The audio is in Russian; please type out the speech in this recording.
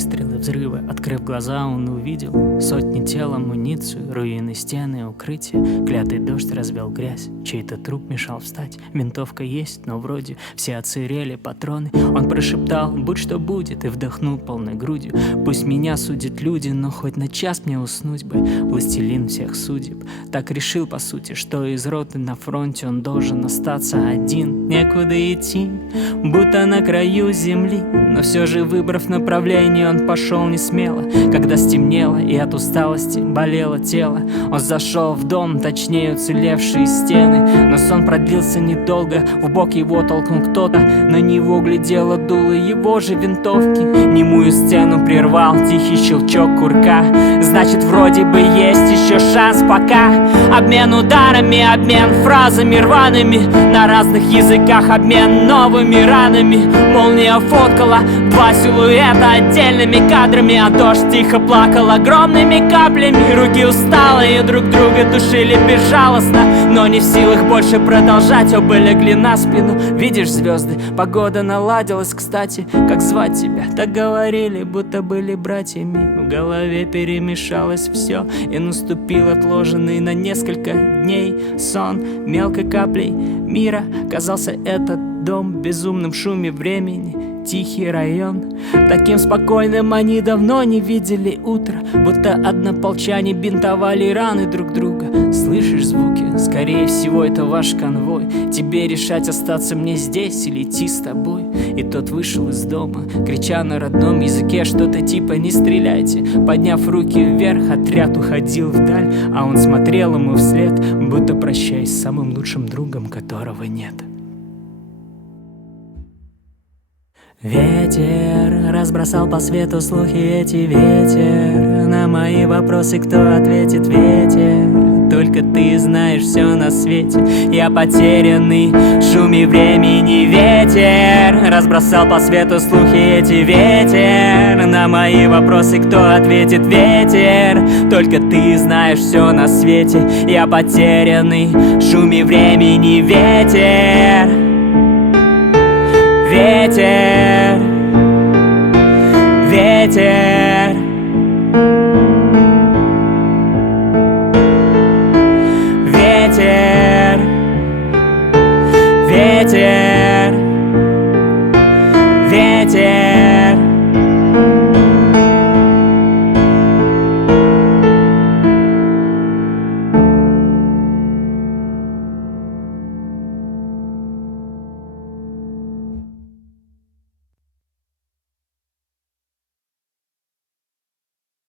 выстрелы, взрывы. Открыв глаза, он увидел сотни тел, амуницию, руины, стены, укрытия. Клятый дождь развел грязь, чей-то труп мешал встать. Винтовка есть, но вроде все оцерели патроны. Он прошептал: будь что будет, и вдохнул полной грудью. Пусть меня судят люди, но хоть на час мне уснуть бы. Властелин всех судеб так решил, по сути, что из роты на фронте он должен остаться один. Некуда идти, будто на краю земли, но все же, выбрав направление, он пошел не смело. Когда стемнело и от усталости болело тело, он зашел в дом, точнее уцелевшие стены. Но сон продлился недолго, в бок его толкнул кто-то. На него глядело дуло его же винтовки. Немую стену прервал тихий щелчок курка. Значит, вроде бы есть еще шанс пока. Обмен ударами, обмен фразами рваными, на разных языках обмен новыми ранами. Молния фоткала два силуэта отдельными кадрами, а дождь тихо плакал огромными каплями. Руки усталые друг друга душили безжалостно, но не в силах больше продолжать, оба легли на спину. Видишь звезды, погода наладилась, кстати. Как звать тебя? Так говорили, будто были братьями. В голове перемешалось все, и наступил отложенный на несколько дней сон. Мелкой каплей мира казался этот дом в безумном шуме времени. Тихий район, таким спокойным они давно не видели утро. Будто однополчане бинтовали раны друг друга. Слышишь звуки? Скорее всего, это ваш конвой. Тебе решать, остаться мне здесь или идти с тобой. И тот вышел из дома, крича на родном языке что-то типа «не стреляйте». Подняв руки вверх, отряд уходил вдаль, а он смотрел ему вслед, будто прощаясь с самым лучшим другом, которого нет. Ветер разбросал по свету слухи эти. Ветер на мои вопросы, кто ответит? Ветер, только ты знаешь все на свете. Я потерянный в шуме времени. Ветер разбросал по свету слухи эти. Ветер на мои вопросы, кто ответит? Ветер, только ты знаешь все на свете. Я потерянный в шуме времени. Ветер, ветер, ветер, ветер, ветер, ветер.